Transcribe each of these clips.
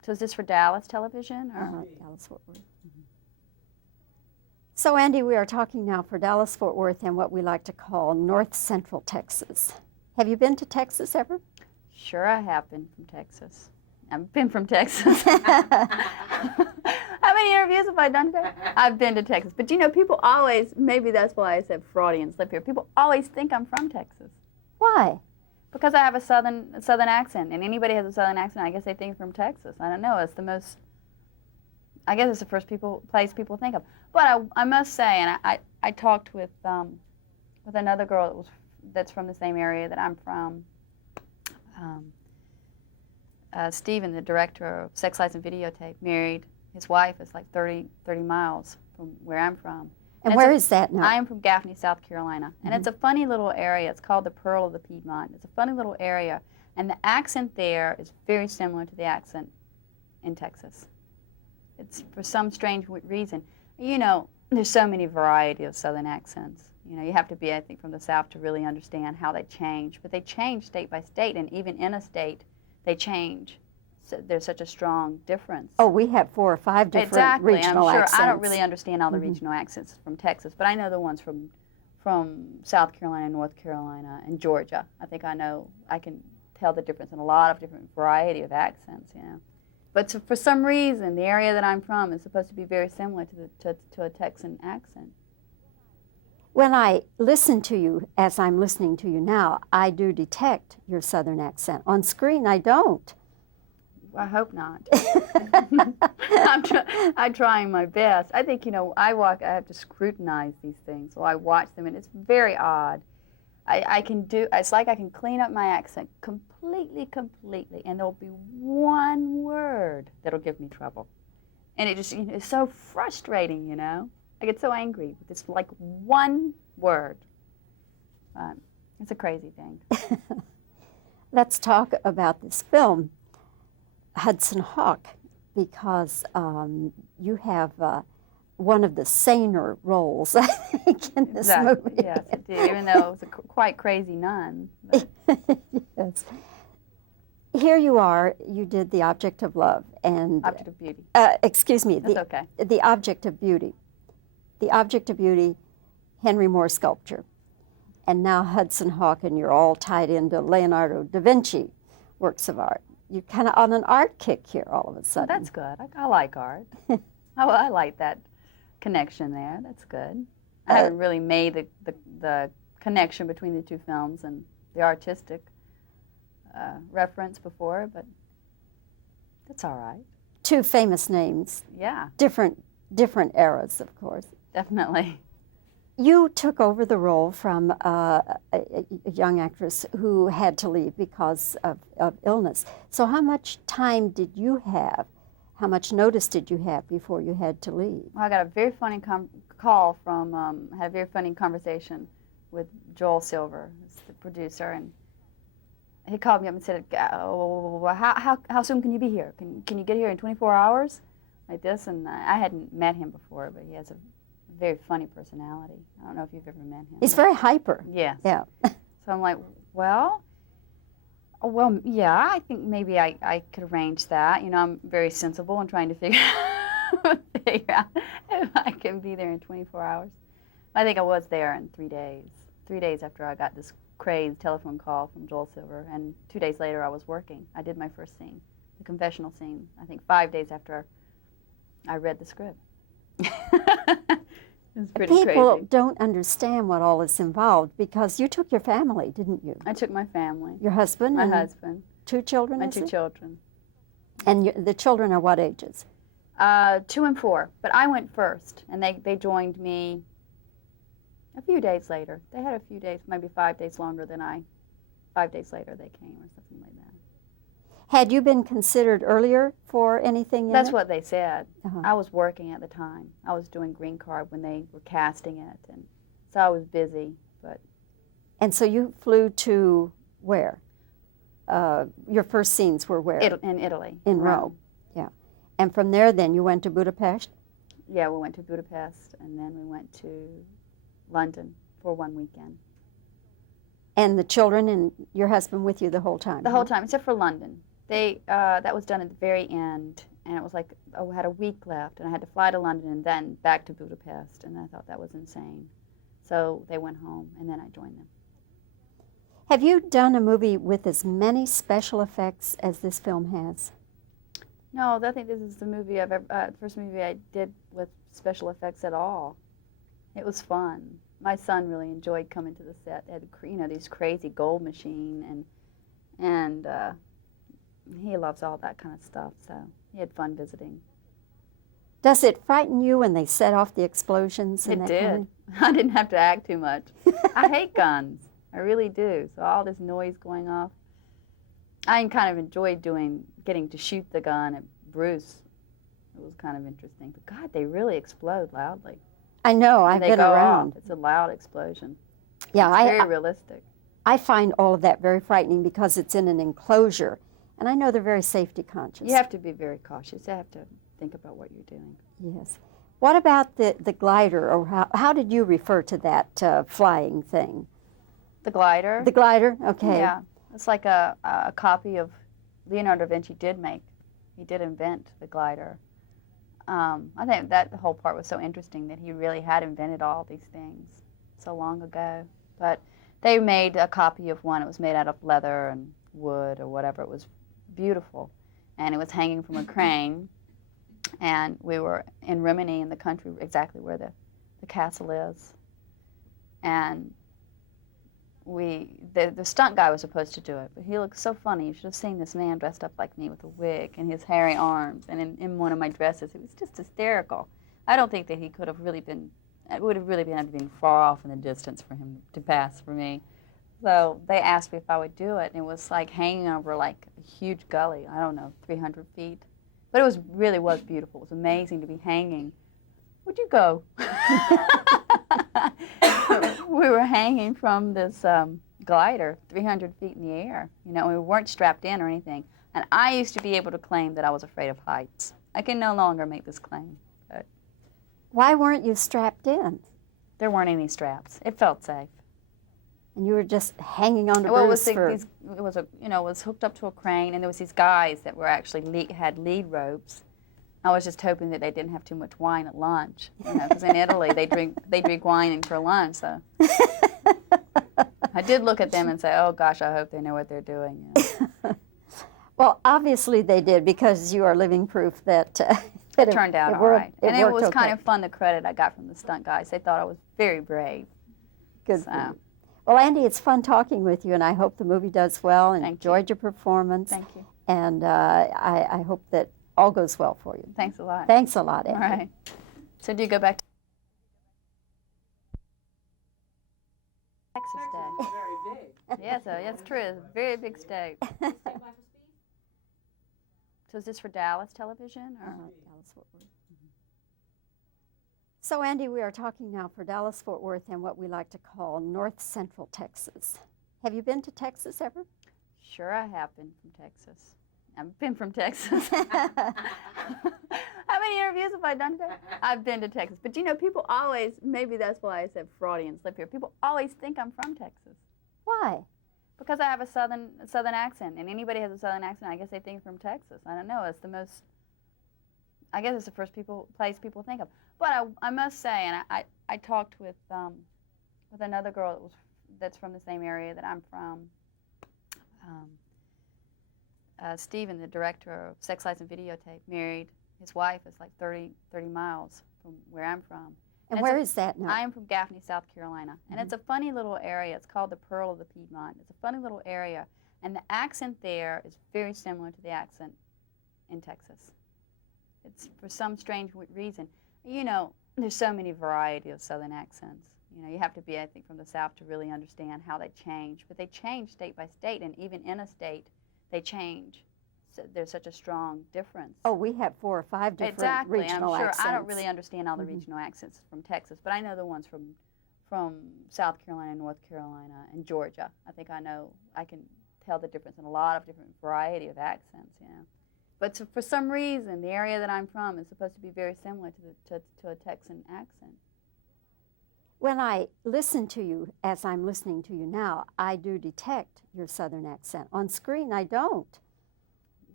So is this for Dallas television? Or? Dallas-Fort Worth. So, Andy, we are talking now for Dallas-Fort Worth and what we like to call North Central Texas. Have you been to Texas ever? Sure, I have been from Texas. I've been from Texas. How many interviews have I done today? I've been to Texas. But you know, people always, maybe that's why I said Freudian slip here, people always think I'm from Texas. Why? Because I have a southern accent, and anybody has a southern accent, I guess they think from Texas. I don't know, it's the most, I guess it's the first place people think of. But I must say, and I talked with another girl that's from the same area that I'm from, Steven, the director of Sex, Lies, and Videotape, married. His wife is like 30 miles from where I'm from. And where is that now? I am from Gaffney, South Carolina. And it's a funny little area. It's called the Pearl of the Piedmont. It's a funny little area. And the accent there is very similar to the accent in Texas. It's for some strange reason. You know, there's so many variety of Southern accents. You know, you have to be, I think, from the South to really understand how they change. But they change state by state, and even in a state, they change. So there's such a strong difference. Oh, we have 4 or 5 different exactly, regional I'm sure. accents. I don't really understand all the regional accents from Texas, but I know the ones from South Carolina, North Carolina, and Georgia. I think I can tell the difference in a lot of different variety of accents, you know. But for some reason, the area that I'm from is supposed to be very similar to a Texan accent. When I listen to you, as I'm listening to you now, I do detect your Southern accent. On screen, I don't. I hope not. I'm trying my best. I think, you know, I have to scrutinize these things, so I watch them, and it's very odd. It's like I can clean up my accent completely, and there'll be one word that'll give me trouble. And it just, you know, it's so frustrating, you know. I get so angry with this, like, one word. It's a crazy thing. Let's talk about this film, Hudson Hawk, because you have one of the saner roles, I think, in this movie. Yes, I do, even though it was a quite crazy nun. Yes. Here you are, you did The Object of Love and... Object of Beauty. Excuse me. That's okay. The Object of Beauty. The Object of Beauty, Henry Moore sculpture. And now Hudson Hawk, and you're all tied into Leonardo da Vinci works of art. You're kind of on an art kick here all of a sudden. That's good. I like art. I like that connection there. That's good. I haven't really made the connection between the two films and the artistic reference before, but that's all right. 2 famous names. Yeah. Different eras, of course. Definitely. You took over the role from a young actress who had to leave because of illness. So how much time did you have? How much notice did you have before you had to leave? Well, I got a very funny call from, had a very funny conversation with Joel Silver, the producer, and he called me up and said, how soon can you be here? Can you get here in 24 hours? Like this, and I hadn't met him before, but he has a very funny personality. I don't know if you've ever met him. He's very hyper. Yes. Yeah. So I'm like, well, yeah, I think maybe I could arrange that. You know, I'm very sensible and trying to figure out if I can be there in 24 hours. I think I was there in 3 days. 3 days after I got this crazed telephone call from Joel Silver, and 2 days later I was working. I did my first scene, the confessional scene, I think 5 days after I read the script. It's pretty People crazy. don't understand what all is involved because you took your family, didn't you? I took my family. Your husband? My and husband. 2 children? My 2 children. And the children are what ages? 2 and 4. But I went first, and they joined me a few days later. They had a few days, maybe 5 days longer than I. 5 days later they came, or something like that. Had you been considered earlier for anything in That's it? what they said. Uh-huh. I was working at the time. I was doing Green Card when they were casting it, and so I was busy. But And so you flew to where? Your first scenes were where? in Italy. In Rome. Yeah. And from there then you went to Budapest? Yeah, we went to Budapest, and then we went to London for 1 weekend. And the children and your husband with you the whole time? The whole time, except for London. That was done at the very end, and it was like I had a week left, and I had to fly to London and then back to Budapest, and I thought that was insane. So they went home, and then I joined them. Have you done a movie with as many special effects as this film has? No, I think this is the first movie I did with special effects at all. It was fun. My son really enjoyed coming to the set. They had, these crazy gold machine, and he loves all that kind of stuff. So he had fun visiting. Does it frighten you when they set off the explosions? It did. I didn't have to act too much. I hate guns. I really do. So all this noise going off. I kind of enjoyed getting to shoot the gun at Bruce. It was kind of interesting. But God, they really explode loudly. I know. I've been around. It's a loud explosion. Yeah, it's very realistic. I find all of that very frightening because it's in an enclosure, and I know they're very safety conscious. You have to be very cautious. You have to think about what you're doing. Yes. What about the glider, or how did you refer to that flying thing? The glider? The glider, okay. Yeah. It's like a copy of Leonardo da Vinci did make. He did invent the glider. I think that the whole part was so interesting that he really had invented all these things so long ago. But they made a copy of one. It was made out of leather and wood or whatever. It was beautiful. And it was hanging from a crane. And we were in Rimini in the country, exactly where the castle is. And the stunt guy was supposed to do it, but he looked so funny. You should have seen this man dressed up like me with a wig and his hairy arms, and in one of my dresses. It was just hysterical. I don't think that he could have really been, it would have really been far off in the distance for him to pass for me. So they asked me if I would do it, and it was like hanging over like a huge gully, I don't know, 300 feet. But it really was beautiful. It was amazing to be hanging. Would you go? We were hanging from this glider 300 feet in the air. We weren't strapped in or anything. And I used to be able to claim that I was afraid of heights. I can no longer make this claim. But why weren't you strapped in? There weren't any straps. It felt safe. And you were just hanging on to Well, Bruce it was hooked up to a crane, and there was these guys that were actually had lead ropes. I was just hoping that they didn't have too much wine at lunch, because in Italy they drink wine for lunch. So I did look at them and say, "Oh gosh, I hope they know what they're doing." Well, obviously they did, because you are living proof that it turned out all right. And it was okay. kind of fun, the credit I got from the stunt guys. They thought I was very brave. Good. So. Well, Andy, it's fun talking with you, and I hope the movie does well, and enjoyed your performance. Thank you. And I hope that all goes well for you. Thanks a lot. Thanks a lot, Andy. All right. So do you go back to Texas Day? Is very big. Yes, that's true. It's a very big state. So is this for Dallas television? Or? Dallas-Fort Worth. So, Andy, we are talking now for Dallas-Fort Worth and what we like to call North Central Texas. Have you been to Texas ever? Sure, I have been from Texas. I've been from Texas. How many interviews have I done today? I've been to Texas. But people always, maybe that's why I said Freudian slip here, people always think I'm from Texas. Why? Because I have a southern accent, and anybody has a southern accent, I guess they think from Texas. I don't know, I guess it's the first place people think of. But I must say, and I talked with another girl that's from the same area that I'm from, Steven, the director of Sex, Lies, and Videotape, married. His wife is like 30 miles from where I'm from. And where is that now? I am from Gaffney, South Carolina. And it's a funny little area. It's called the Pearl of the Piedmont. It's a funny little area. And the accent there is very similar to the accent in Texas. It's for some strange reason. There's so many variety of Southern accents. You have to be, I think, from the South to really understand how they change. But they change state by state, and even in a state, they change. So there's such a strong difference. Oh, we have 4 or 5 different regional accents. I don't really understand all the regional accents from Texas, but I know the ones from South Carolina, North Carolina, and Georgia. I think I can tell the difference in a lot of different variety of accents, But for some reason, the area that I'm from is supposed to be very similar to a Texan accent. When I listen to you, as I'm listening to you now, I do detect your Southern accent. On screen, I don't.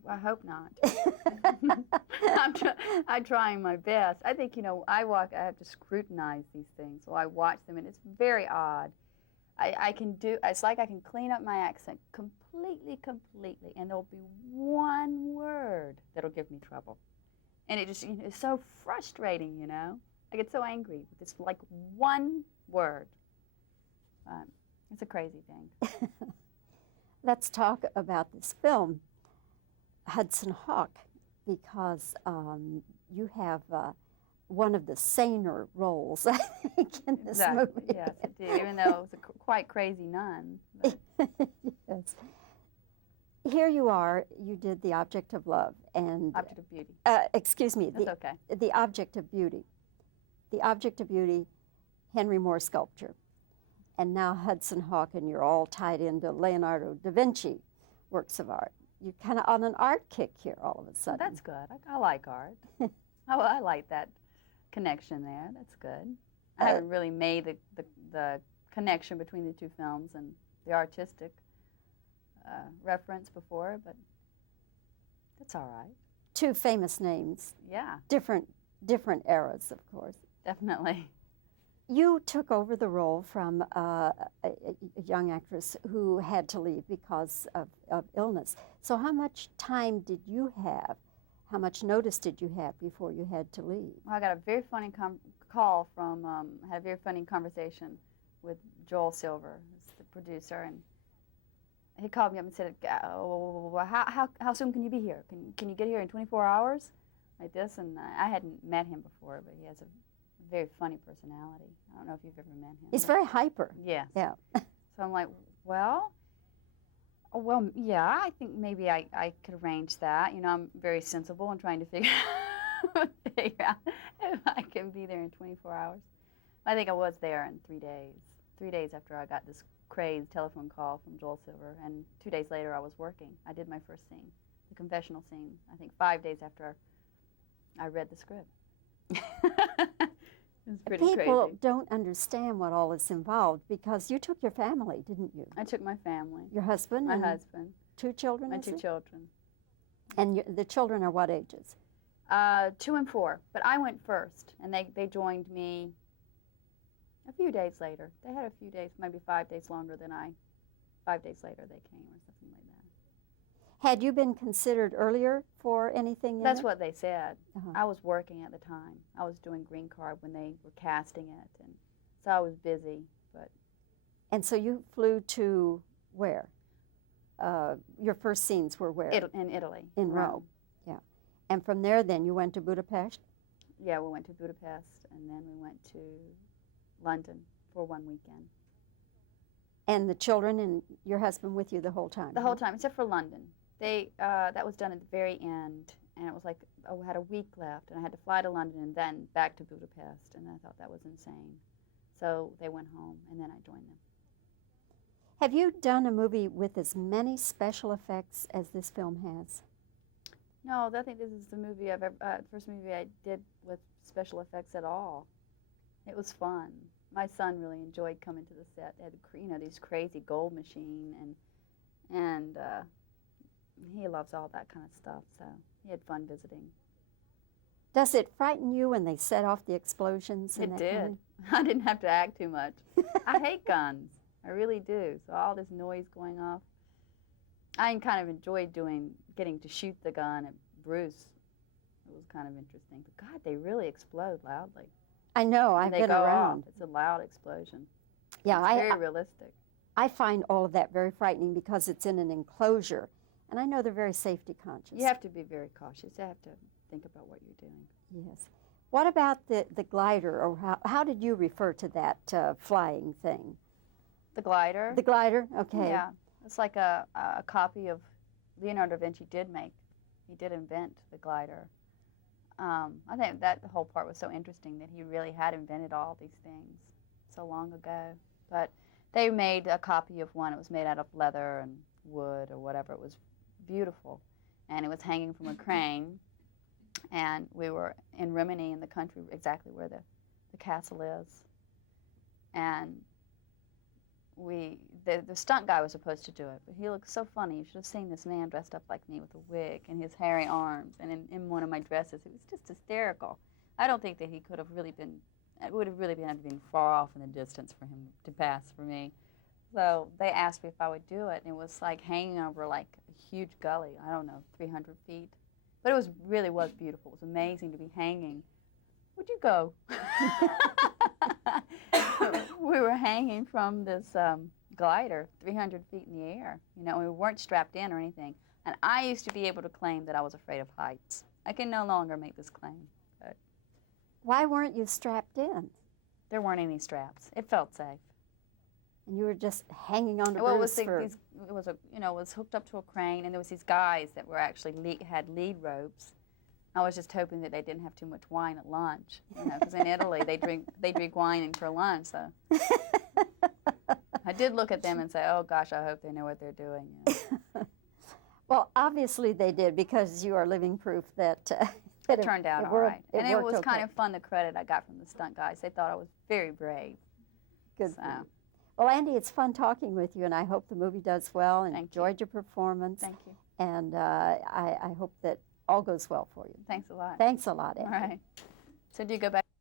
I hope not. I'm trying my best. I think, I have to scrutinize these things. So I watch them, and it's very odd. It's like I can clean up my accent completely, and there'll be one word that'll give me trouble. And it just, it's so frustrating, I get so angry with this, like, one word. It's a crazy thing. Let's talk about this film, Hudson Hawk, because you have one of the saner roles, I think, in this movie. Yes, it did, even though it was a quite crazy nun. Yes. Here you are, you did The Object of Love and... Object of Beauty. Excuse me. That's okay. The Object of Beauty. The Object of Beauty, Henry Moore sculpture. And now Hudson Hawk, and you're all tied into Leonardo da Vinci works of art. You're kind of on an art kick here all of a sudden. Well, that's good. I like art. I like that connection there. That's good. I haven't really made the connection between the two films and the artistic reference before, but that's all right. Two famous names. Yeah. Different eras, of course. Definitely. You took over the role from a young actress who had to leave because of illness. So how much time did you have? How much notice did you have before you had to leave? Well, I got a very funny call from, had a very funny conversation with Joel Silver, who's the producer, and he called me up and said, how soon can you be here? Can you get here in 24 hours? Like this, and I hadn't met him before, but he has a very funny personality. I don't know if you've ever met him. He's very hyper. Yes. Yeah. So I'm like, well, yeah, I think maybe I could arrange that. I'm very sensible and trying to figure out if I can be there in 24 hours. I think I was there in 3 days. 3 days after I got this crazed telephone call from Joel Silver, and 2 days later I was working. I did my first scene, the confessional scene, I think 5 days after I read the script. It's pretty People crazy. don't understand what all is involved because you took your family, didn't you? I took my family. Your husband? My husband. 2 children? My 2 children. And the children are what ages? 2 and 4. But I went first, and they joined me a few days later. They had a few days, maybe 5 days longer than I. 5 days later they came, or something like that. Had you been considered earlier for anything? That's what they said. Uh-huh. I was working at the time. I was doing Green Card when they were casting it, and so I was busy. But and so you flew to where? Your first scenes were where? In Italy. In Rome. Yeah. And from there, then you went to Budapest. Yeah, we went to Budapest, and then we went to London for 1 weekend. And the children and your husband with you the whole time? The whole time, except for London. That was done at the very end, and it was like, we had a week left, and I had to fly to London and then back to Budapest, and I thought that was insane. So they went home, and then I joined them. Have you done a movie with as many special effects as this film has? No, I think this is the first movie I did with special effects at all. It was fun. My son really enjoyed coming to the set. They had, these crazy gold machine, and he loves all that kind of stuff, so he had fun visiting. Does it frighten you when they set off the explosions? It did. I didn't have to act too much. I hate guns. I really do. So all this noise going off. I kind of enjoyed getting to shoot the gun at Bruce. It was kind of interesting. But God, they really explode loudly. I know. I've been around. Off. It's a loud explosion. Yeah, it's very realistic. I find all of that very frightening because it's in an enclosure. And I know they're very safety conscious. You have to be very cautious. You have to think about what you're doing. Yes. What about the glider, or how did you refer to that flying thing? The glider? The glider, okay. Yeah. It's like a copy of Leonardo da Vinci did make. He did invent the glider. I think that the whole part was so interesting that he really had invented all these things so long ago. But they made a copy of one. It was made out of leather and wood or whatever. It was beautiful. And it was hanging from a crane. And we were in Rimini in the country, exactly where the castle is. And the stunt guy was supposed to do it, but he looked so funny. You should have seen this man dressed up like me with a wig and his hairy arms and in one of my dresses. It was just hysterical. I don't think that he could have really been, it would have really been far off in the distance for him to pass for me. So they asked me if I would do it, and it was like hanging over like a huge gully, I don't know, 300 feet. But it really was beautiful. It was amazing to be hanging. Would you go? We were hanging from this glider 300 feet in the air. You know, we weren't strapped in or anything. And I used to be able to claim that I was afraid of heights. I can no longer make this claim. But Why weren't you strapped in? there weren't any straps. It felt safe. And you were just hanging on to Well, Bruce for... it was hooked up to a crane, and there was these guys that were actually had lead ropes. I was just hoping that they didn't have too much wine at lunch, you know, because in Italy they drink wine for lunch. So I did look at them and say, "Oh gosh, I hope they know what they're doing." You know. Well, obviously they did, because you are living proof that It turned out all right, and it was okay. kind of fun. The credit I got from the stunt guys, they thought I was very brave. Good. So. Well, Andy, it's fun talking with you, and I hope the movie does well, and enjoyed your performance. Thank you. And I hope that all goes well for you. Thanks a lot. Thanks a lot, Andy. All right. So do you go back?